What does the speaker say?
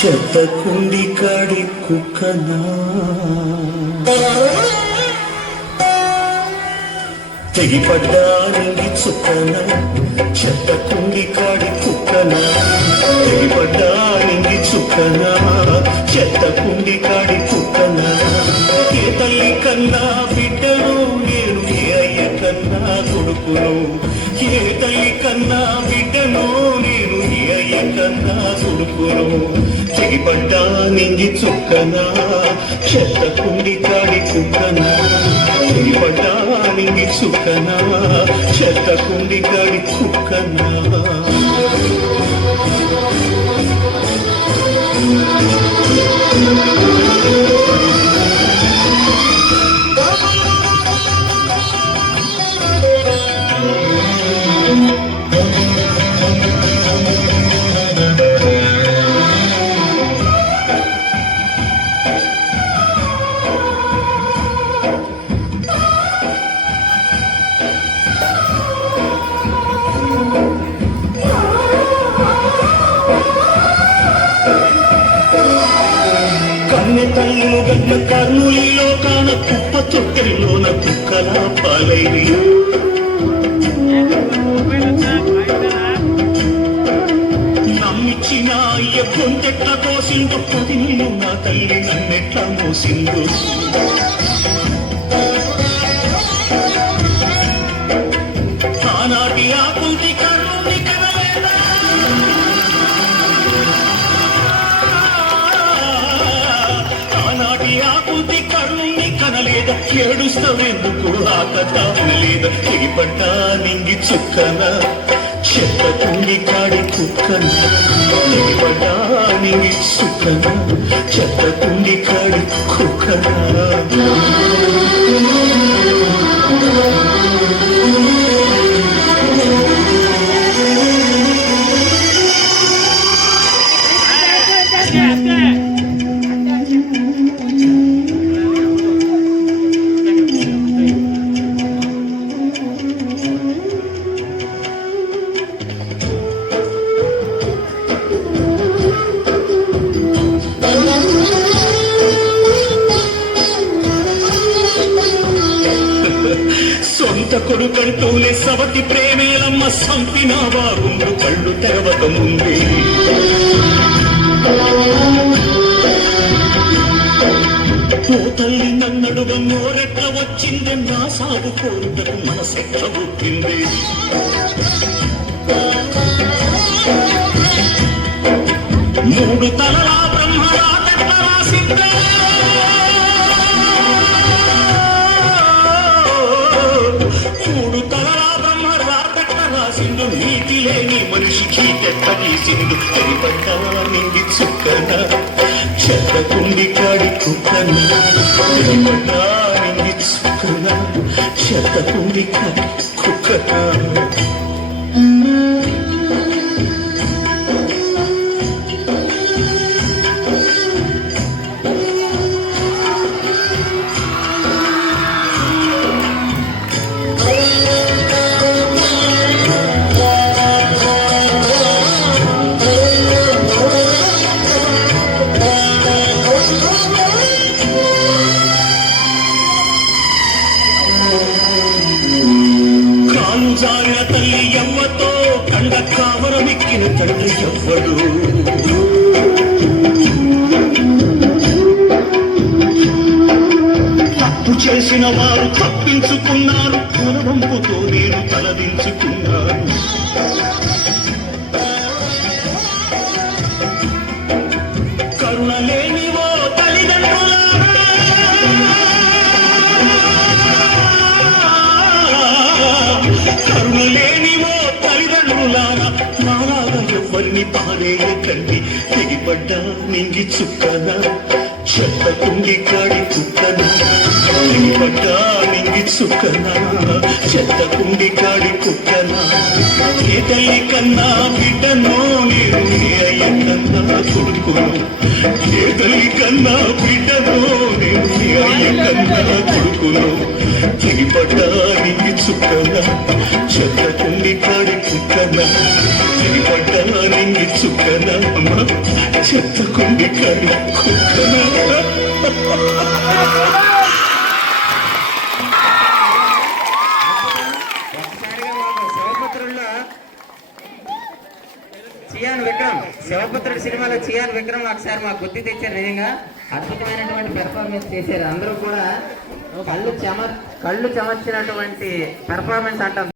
చెత్తకుండి కాడి కుక్కనా తెగిపడ్డానికి చుక్కన చెత్తకుండి కాడి కుక్కన తెగిపడ్డానికి చుక్కన చెత్తకుండి కాడి కుక్కన ఏ తల్లి కన్నా బిడ్డను నేను ఏ అయ్య కన్నా కొడుకును ఏ తల్లి కన్నా బిడ్డను నేను ఏ అయ్య కన్నా కొడుకును తెగిపడ్డానికి చుక్కన చెత్తకుండి కాడి కుక్కన తెగిపడ్డానికి చుక్కనా చెత్తకుండి కాడి కుక్కనా తల్లు గన్న కర్నూలిలో కాన కుప్ప తొట్టెల్లోన కుక్కలా పాలైరి నమ్మిచ్చిన అయ్య కొంచెట్ల కోసిండు పొది నీళ్ళు నా తల్లి నన్నెట్లా మోసిండు ఆనాటి ఆ కుంటి కర్నూలి కనలేదా కనలేదా ఏడుస్తావెందుకు ఆ కథ వినలేదా తెగిపడ్డా నింగి చుక్కన చెత్తకుండి కాడి కుక్కన తెగిపడ్డా నింగి చుక్కన చెత్తకుండి కాడి కుక్కన సొంత కొడుకంటూనే సవతి ప్రేమేలమ్మ సంపిన బాగుండు కళ్ళు తెరవక ముందే ఓ తల్లి నన్నడుగ నోరెట్ల వచ్చింది నా సాగు కోరుటకు మనసెట్ల పుట్టింది మూడు తలలా బ్రహ్మరాటెట్ల రాసిందే మూడు తలలా బ్రహ్మరాటెట్ల రాసిండు నీతి లేని మనిషికి తెట్ట తీసిండు తెరిపడ్డా నింగి చుక్కన చెత్తకుండి కాడి కుక్కన తెరిపడ్డా నింగి చుక్కన చెత్తకుండి కాడి కుక్కన జారిన తల్లి ఎవ్వతో కండ కావరమిక్కిన తండ్రి ఎవ్వడు తప్పు చేసిన వారు తప్పించుకున్నారు కులవంపుతో నేను తలదించుకున్నాను కరుణ లేనివో కరుణలేనివో తల్లిదండ్రులారా నాలాగా ఎవరిని పారేయకండి తెగిపడ్డా నింగి చుక్కన చెత్తకుండి కాడి కుక్కన తెగిపడ్డా నింగి చుక్కన చెత్తకుండి కాడి కుక్కన ఏ తల్లి కన్నా బిడ్డను నేను ఏ అయ్య కన్నా కొడుకును ఏ తల్లి కన్నా బిడ్డను నేను ఏ అయ్య కన్నా కొడుకును తెగిపడ్డా నింగి చుక్కన చెత్త కుండి కాడి కుక్కన పడ్డా నింగి చుక్కన చెత్త కుండి కాడి కుక్కన శివపుత్రుడు సినిమాలో చియాన్ విక్రమ్ ఒకసారి మాకు గుర్తు తెచ్చారు. నిజంగా అద్భుతమైనటువంటి పెర్ఫార్మెన్స్ చేశారు. అందరూ కూడా కళ్ళు చెమర్చినటువంటి పెర్ఫార్మెన్స్ అంటాం